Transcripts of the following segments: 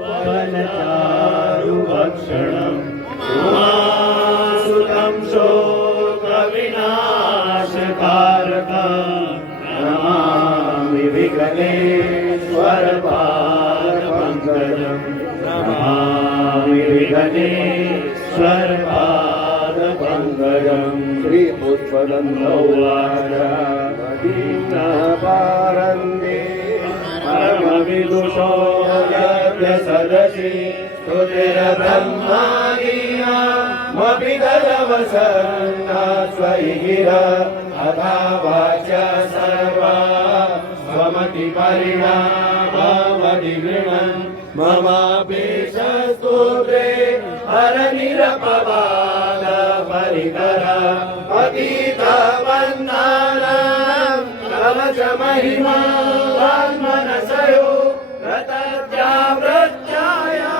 वनचारुभक्षणम् उमासुतं शोकविनाशकारकम् नमामि विघ्नेश्वरपादपङ्कजम् नमामि विघ्नेश्वरपादपङ्कजम् श्रीपुष्पगन्धौवाच पारन्दे परमविदुषो सदसि स्तुतिर्ब्रह्मादीनामपि तदवसन्ना स्वयि गिरा अथा वाचा सर्वा स्वमति परिणाममति गृणन् ममापेशस्तोत्रे हरनिरपवाद परिकर अतीतवन्दानां तव च महिमा वाङ्मनसयो रतद्यावृत्यायां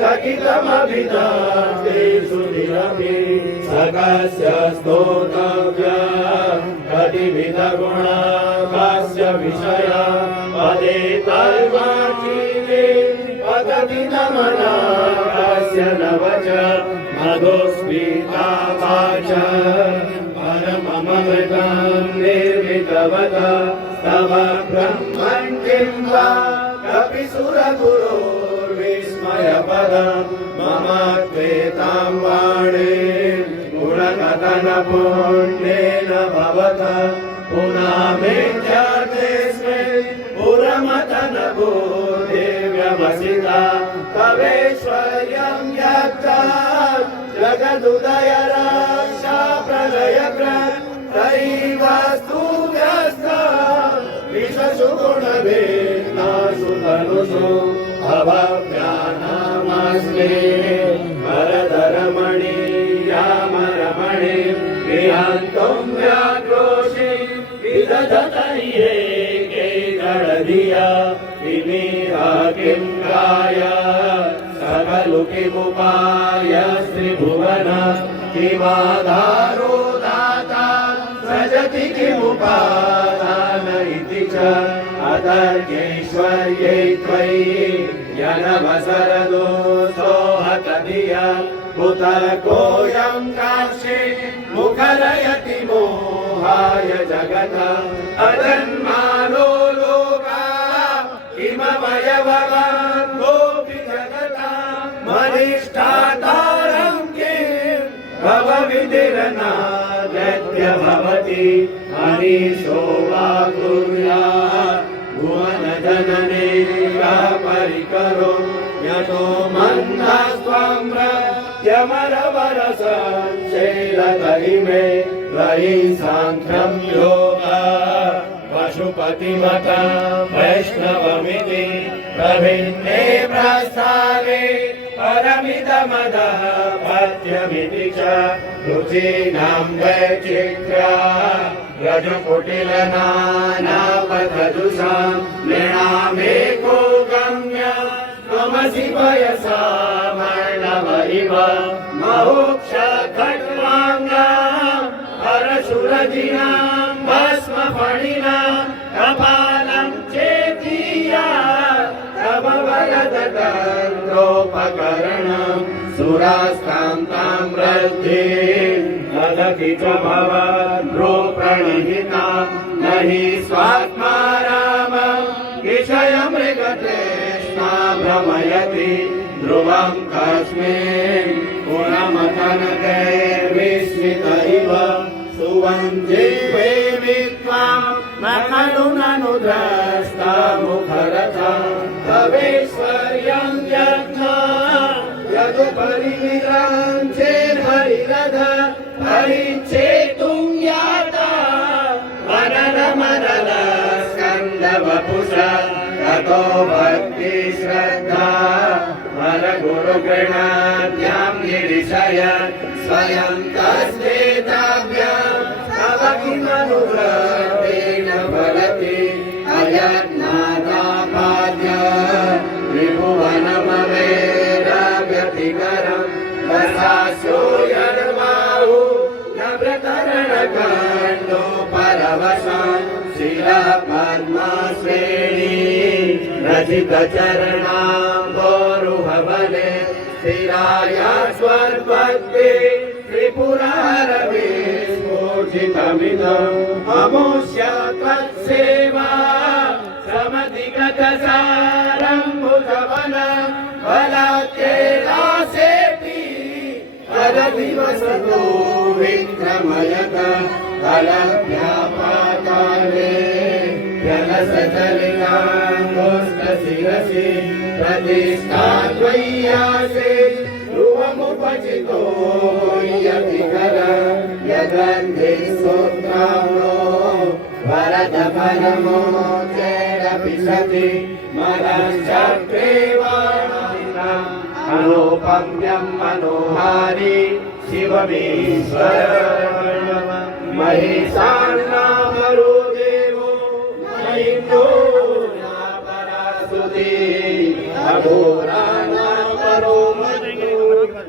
सकितमभिधाते सुधिरपि सकस्य स्तोतव्या कतिविधगुणा कस्य विषया पदे तल्वाचीते पदति नमना कस्य न वच मधुस्मिता वाच परममृतं निर्मितवत तव ब्रह्मन् किं वा कपिसुरगुरोर्विस्मयपदं मम त्वेतां वाणे गुणकथनपुण्येन भवत पुनामेत्यर्थेऽस्मिन् पुरमथनभूदेव्यवसिता तवेश्वर्यं यत्तात् जगदुदयरक्षा प्रलयप्रदैवास्तु व्यस्ता विशसु गुणभेदासु तनुषु भवभ्यानामस्मि वरदरमणि यामरमणि विहन्तुं व्याक्रोशि विदधतये के गणधिया विमीहा किं काय सकलु किमुपाय श्रीभुवन किमाधारो दाता सजति किमुपादान इति च अतर्क्यैश्वर्यै त्वयि यनवसरदो सोहतधिया कुतकोऽयं काक्षे मुखरयति मोहाय जगत अजन्मानो लोका किमवयवगान् गोपि जगता मनिष्ठातारं किं भवविधिरनाद्य भवति अनीशो वा कुर्यात् भुवनजनने परिकरो यतो मन्दस्त्वं प्रत्यमरवरसंशैलतरिमे त्वयि साङ्ख्यं योगा पशुपतिमतं वैष्णवमिति प्रभिन्ने प्रस्थाने परमिदमदः पत्यमिति च रुचीनां वैचित्र्या रजकुटिलनानापथजुषां नृणामेको गम्य त्वमसि पयसा मर्णव इव महोक्षखट्वाङ्गां हरशुरजिनां भस्मफणिनां कपालं चेतीया तव वरदतन्त्रोपकरणं सुरास्तां तां वृद्धिं नदति च भवद्रोप्रणिहिता न हि स्वात्मा रामं विषयमृगतृष्णा भ्रमयति ध्रुवं कस्मिन् पुरमथनते विस्मित इव सुवञ्जिह्वे त्वां न खलु ननु द्रष्टा मुखरथं तवेश्वर्यं यज्ञा यदुपरिमितं चेद्हरिरथ परिच्छेतुं याता वरदमरद स्कन्दवपुषा ततो भक्ति श्रद्धा वरगुरुगृहाद्यां गिरिशय स्वयं तस्तेताभ्यां तव किमनुव्रतेन फलति अयत्नादापाद्य विभुवनमवेदव्यतिकरं रसास्यो यन्माहु नव्रतरणकाण्डो परवशं शिरः पद्माश्रेणी रचितचरणाम्बो स्थिराय स्वल्पत्वे त्रिपुरारवे स्फोटितमिदम् अमुष्य त्वत्सेवा समधिगतसारम् भुजवनम् बलाच्चेदासेऽपि परदिवसतो विक्रमयत फलव्यापाकाले जलसचलिताङ्गोष्ठशिरसि प्रतिष्ठात्वय्यासे ध्रुवमुपचितो यतिकर यदन्धे स्तोत्राम्नो वरदपरमो चेदपि सति मनश्चक्रेवाणिनम् अनुपम्यं मनोहारि शिवमीश्वर महेशान्नामरो देवो महिन्दो नापरास्तुति अघोराणापरो मन्यो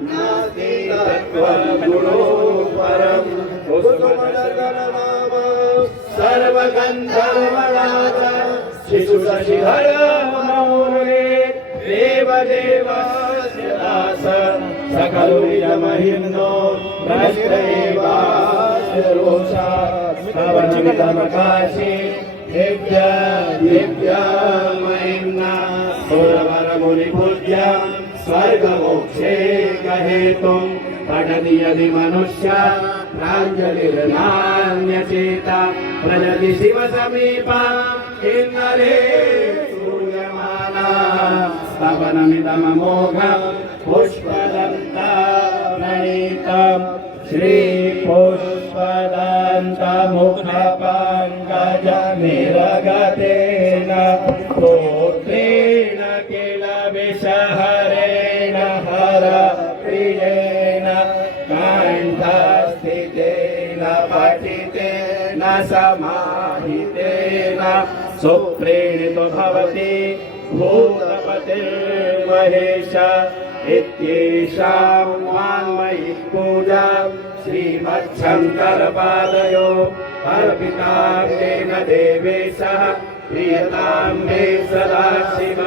नास्ति तत्त्वं गुणो परम् कुसुमनगरनाम सर्वगन्धर्वराज शिशुशशिधर मनोहरे देवदेवस्य दास सकलुरिदमहिम्नो भ्रष्टैवास्य रोषा स्तवनमिदमकाशे दिव्य दिव्यमहिम्ना सुरवरमुनिपूज्य स्वर्गमोक्षे गहेतुम् पठति यदि मनुष्य प्राञ्जलिर्नान्यचेता प्रजति शिवसमीपा किन्नरे सूयमाना स्तवनमिदममोघम् पुष्पदन्तप्रणीतम् श्रीपुष्पदन्तमुखपङ्कजनिरगतेन स्तोत्रेण किल विषहरेण हर प्रियेण कण्ठस्थितेन पठितेन समाहितेन सुप्रीणितो भवति भूतपतिर्महेश इत्येषां वाङ्मयी पूजा श्रीमच्छङ्करपादयो अर्पिताङ्गेन देवेशः प्रियतां मे सदा शिव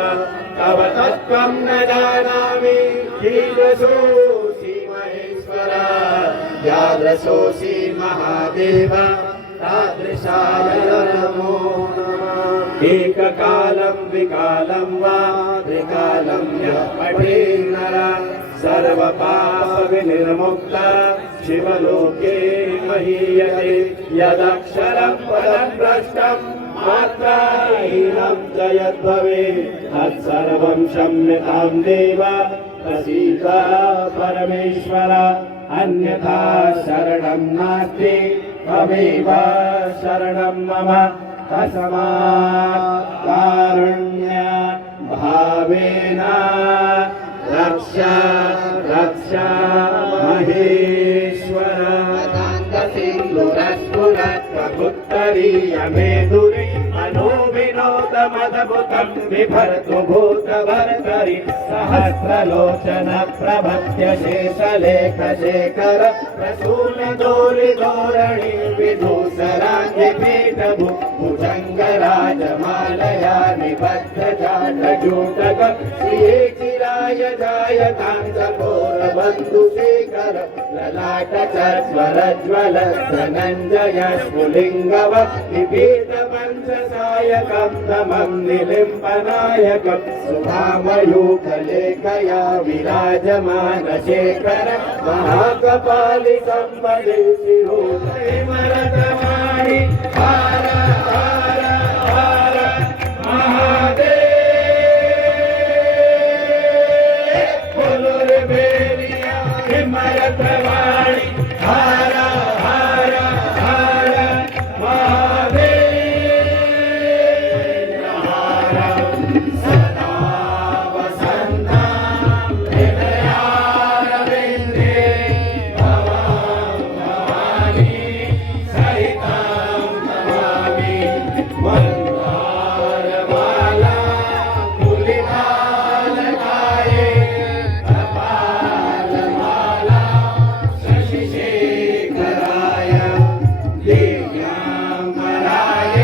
तव तत्त्वं न जानामि कीदृशोऽसि महेश्वर यादृशोऽसि महादेव तादृशाय नमो नमः एककालं विकालं वा त्रिकालं यः पठेन्नर सर्वपापविनिर्मुक्ता शिवलोके महीयते यदक्षरं पदं भ्रष्टं मात्राहीनं च यद्भवेत् तत्सर्वं क्षम्यतां देव प्रसीद परमेश्वर अन्यथा शरणं नास्ति त्वमेव शरणं मम तस्मात् कारुण्य भावेन रक्ष रक्ष महेश्वर सिन्धुरस्फुरत्वगुत्तरीयमे दुरि मनोविनोदमदभुतं बिभर्तु भूतभर्तरि सहस्रलोचन प्रभत्य शेषलेखशेखर प्रसूनदोरिधोरणि विधूसराङ्गिपीठभु भुजङ्गराजमालया निबद्धजाटजूटक श्रिये चिराय जायतां चकोरबन्धुशेखर ललाटचर्ज्वलज्वल धनञ्जय स्फुलिङ्गव निपीतपञ्चसायकं नमं निलिम्पनायकं सुधामयूखलेखया विराजमानशेखर महाकपालिसम्पदे शिरोधैमरतमाणि हार हार हार महादेव पुलुर्बेलिया हिमरतवाणि हार हार हार महादेव हार सदा वसन्तं हृदयारविन्दे भवां भवानी सहितं नमामि मन्दारमाला कुलिकालकाये कपालमाला शशिशेखराय दिव्याम्बराय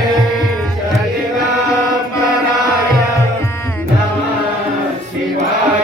शैवाम्बराय नमः शिवाय